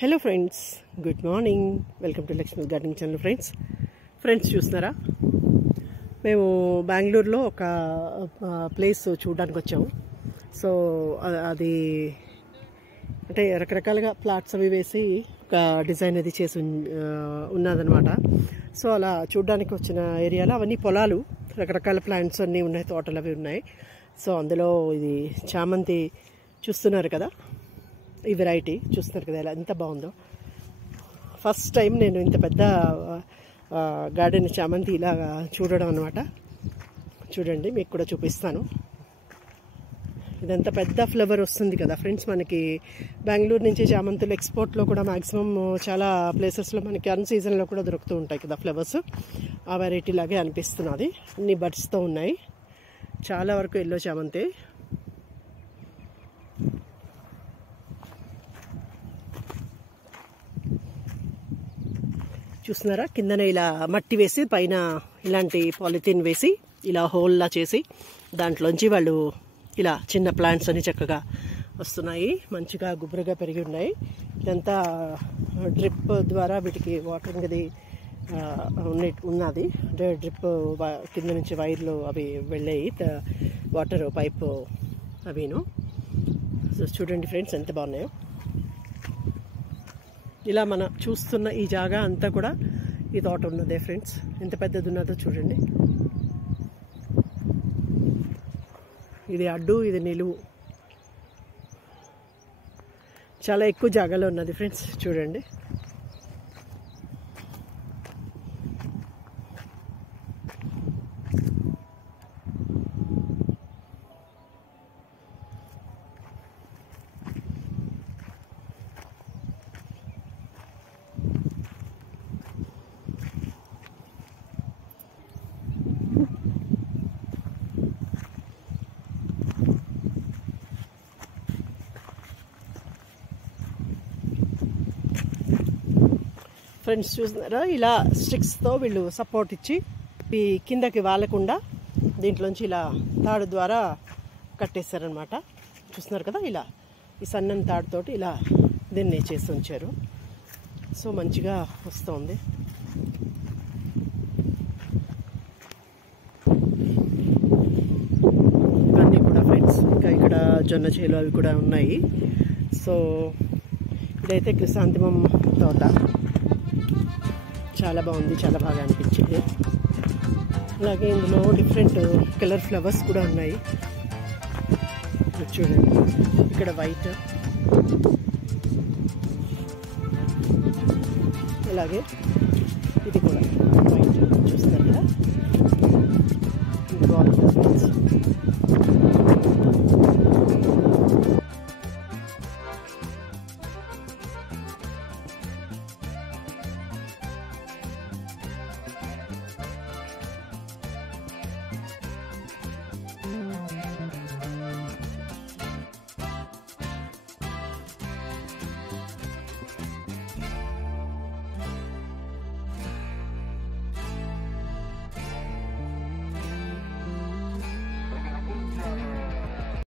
Hello friends, good morning. Welcome to Lakshmi gardening channel. Friends చూస్తున్నారా, మేము బెంగళూరులో ఒక ప్లేస్ చూడడానికి వచ్చాము. సో అది అంటే రకరకాలుగా ప్లాట్స్ అవి వేసి ఒక డిజైన్ అది చేసి ఉన్నదనమాట. సో అలా చూడడానికి వచ్చిన ఏరియాలో అవన్నీ పొలాలు, రకరకాల ప్లాంట్స్ అన్నీ ఉన్నాయి, తోటలు అవి ఉన్నాయి. సో అందులో ఇది చామంతి చూస్తున్నారు కదా, ఈ వెరైటీ చూస్తున్నారు కదా ఎలా ఎంత బాగుందో. ఫస్ట్ టైం నేను ఇంత పెద్ద గార్డెన్ చామంతి ఇలా చూడడం అనమాట. చూడండి, మీకు కూడా చూపిస్తాను. ఇదంతా పెద్ద ఫ్లవర్ వస్తుంది కదా ఫ్రెండ్స్. మనకి బెంగళూరు నుంచి చామంతులు ఎక్స్పోర్ట్లో కూడా మ్యాక్సిమం చాలా ప్లేసెస్లో మనకి అన్ సీజన్లో కూడా దొరుకుతూ ఉంటాయి కదా ఫ్లవర్స్. ఆ వెరైటీ లాగే అనిపిస్తున్నది. అన్ని బడ్స్తో ఉన్నాయి, చాలా వరకు ఎల్లో చామంతి. చూస్తున్నారా, కిందన ఇలా మట్టి వేసి పైన ఇలాంటి పాలిథిన్ వేసి ఇలా హోల్లా చేసి దాంట్లోంచి వాళ్ళు ఇలా చిన్న ప్లాంట్స్ అని చక్కగా వస్తున్నాయి, మంచిగా గుబురుగా పెరిగి ఉన్నాయి. ఇదంతా డ్రిప్ ద్వారా వీటికి వాటరింగ్ అది ఉన్నది. డ్రిప్ కింద నుంచి వైర్లు అవి వెళ్ళాయి, వాటర్ పైపు అవిను. సో చూడండి ఫ్రెండ్స్, ఎంత బాగున్నాయో. ఇలా మనం చూస్తున్న ఈ జాగా అంతా కూడా ఈ తోట ఉన్నదే ఫ్రెండ్స్. ఎంత పెద్దది ఉన్నదో చూడండి. ఇది అడ్డు, ఇది నిలువు, చాలా ఎక్కువ జాగాలో ఉన్నది ఫ్రెండ్స్. చూడండి, ఫ్రెండ్స్ చూస్తున్నారా, ఇలా స్టిక్స్తో వీళ్ళు సపోర్ట్ ఇచ్చి ఈ కిందకి వాలకుండా దీంట్లోంచి ఇలా తాడు ద్వారా కట్టేశారనమాట. చూస్తున్నారు కదా, ఇలా ఈ సన్నని తాడుతోటి ఇలా దీన్ని చేసి ఉంచారు. సో మంచిగా వస్తుంది. ఇవన్నీ కూడా ఫ్రెండ్స్, ఇంకా ఇక్కడ జొన్న చేలు అవి కూడా ఉన్నాయి. సో ఇదైతే క్రిసాంతిమం తోట, చాలా బాగుంది, చాలా బాగా అనిపించింది. అలాగే ఇందులో డిఫరెంట్ కలర్ ఫ్లవర్స్ కూడా ఉన్నాయి. చూడండి, ఇక్కడ వైట్, అలాగే